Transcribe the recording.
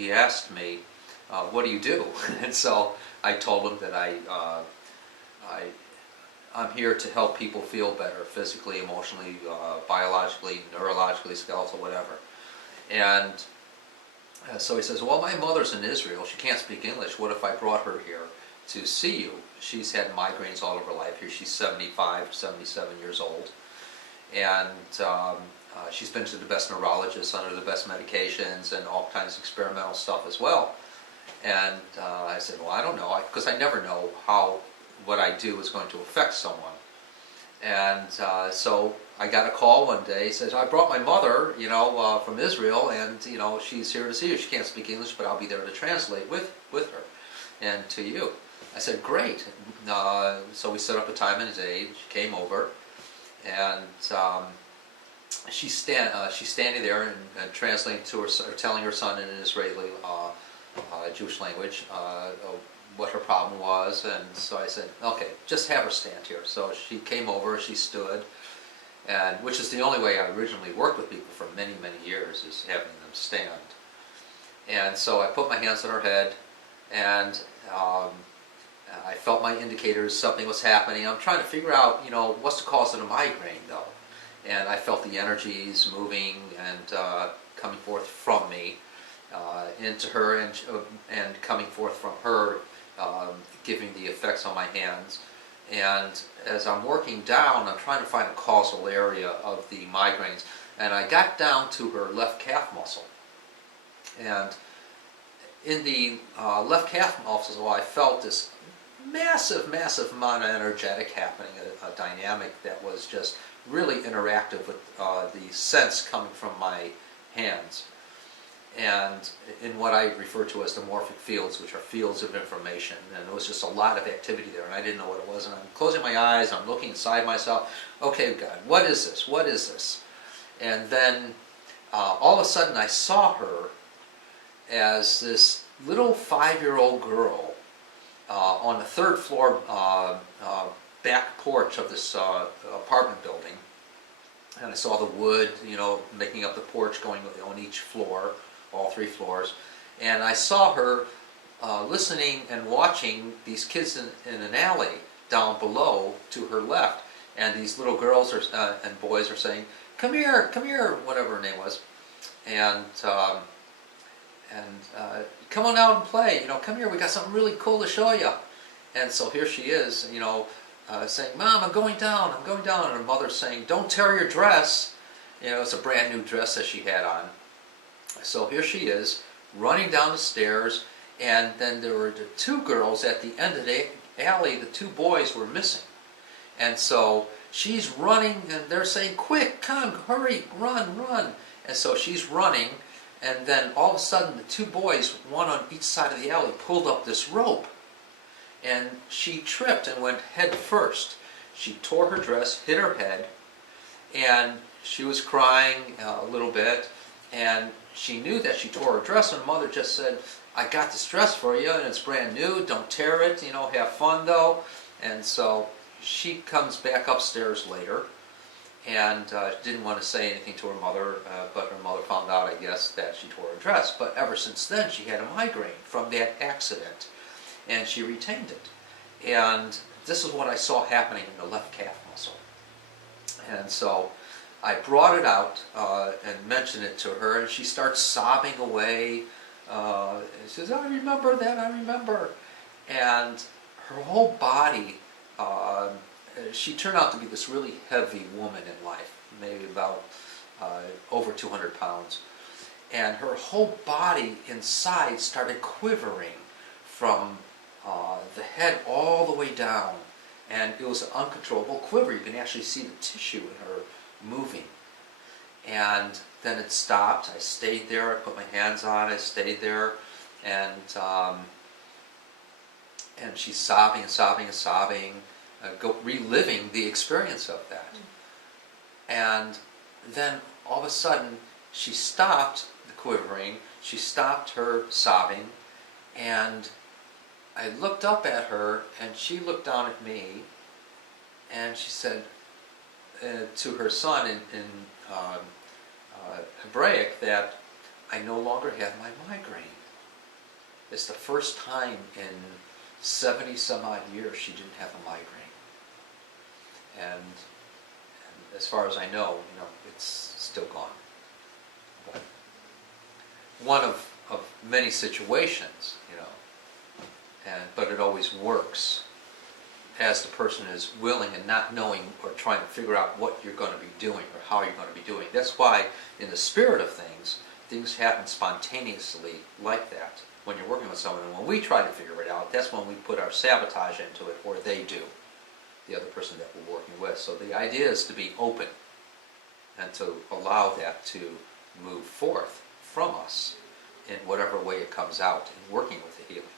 he asked me, what do you do? And so I told him that I'm here to help people feel better, physically, emotionally, biologically, neurologically, skeletal, whatever. And so he says, well, my mother's in Israel. She can't speak English. What if I brought her here to see you? She's had migraines all of her life. Here she's 75, 77 years old. And she's been to the best neurologists, under the best medications, and all kinds of experimental stuff as well. And I said, well, I don't know, because I never know how what I do is going to affect someone. And so I got a call one day. He says, I brought my mother, from Israel, and she's here to see you. She can't speak English, but I'll be there to translate with her and to you. I said, great. So we set up a time and a day. She came over, and she's standing there and translating to her, or telling her son in an Israeli Jewish language what her problem was. And so I said, okay, just have her stand here. So she came over, she stood, and which is the only way I originally worked with people for many, many years, is having them stand. And so I put my hands on her head, and I felt my indicators, something was happening. I'm trying to figure out, what's the cause of the migraine, though. And I felt the energies moving and coming forth from me into her, and coming forth from her, giving the effects on my hands. And as I'm working down, I'm trying to find a causal area of the migraines. And I got down to her left calf muscle. And in the left calf muscle, I felt this massive, massive amount of energetic happening, a dynamic that was just really interactive with the sense coming from my hands. And in what I refer to as the morphic fields, which are fields of information, and there was just a lot of activity there, and I didn't know what it was. And I'm closing my eyes, I'm looking inside myself. Okay, God, what is this? What is this? And then all of a sudden I saw her as this little 5-year-old girl on the third floor back porch of this apartment building. And I saw the wood, making up the porch, going on each floor, all 3 floors. And I saw her listening and watching these kids in an alley down below to her left. And these little girls and boys are saying, come here, whatever her name was. And come on out and play, come here, we got something really cool to show you. And so here she is, saying, Mom, I'm going down. And her mother's saying, don't tear your dress. It's a brand new dress that she had on. So here she is, running down the stairs, and then there were the 2 girls at the end of the alley. The 2 boys were missing. And so she's running, and they're saying, quick, come, hurry, run. And so she's running, and then all of a sudden the 2 boys, one on each side of the alley, pulled up this rope. And she tripped and went head first. She tore her dress, hit her head, and she was crying a little bit. And she knew that she tore her dress, and her mother just said, I got this dress for you, and it's brand new, don't tear it, have fun though. And so she comes back upstairs later, and didn't want to say anything to her mother, but her mother found out, I guess, that she tore her dress. But ever since then, she had a migraine from that accident, and she retained it. And this is what I saw happening in the left calf muscle. And so I brought it out and mentioned it to her, and she starts sobbing away. And she says, I remember that, I remember. And her whole body, she turned out to be this really heavy woman in life, maybe about over 200 pounds. And her whole body inside started quivering from the head all the way down. And it was an uncontrollable quiver. You can actually see the tissue in her moving. And then it stopped. I stayed there. I put my hands on it. I stayed there. And she's sobbing and sobbing and sobbing, reliving the experience of that. And then all of a sudden, she stopped the quivering. She stopped her sobbing. And I looked up at her, and she looked down at me, and she said to her son in Hebraic that I no longer have my migraine. It's the first time in 70 some odd years she didn't have a migraine. And as far as I know, it's still gone. But one of many situations, but it always works as the person is willing and not knowing or trying to figure out what you're going to be doing or how you're going to be doing. That's why in the spirit of things happen spontaneously like that when you're working with someone. And when we try to figure it out, that's when we put our sabotage into it, or they do, the other person that we're working with. So the idea is to be open and to allow that to move forth from us in whatever way it comes out in working with the healing.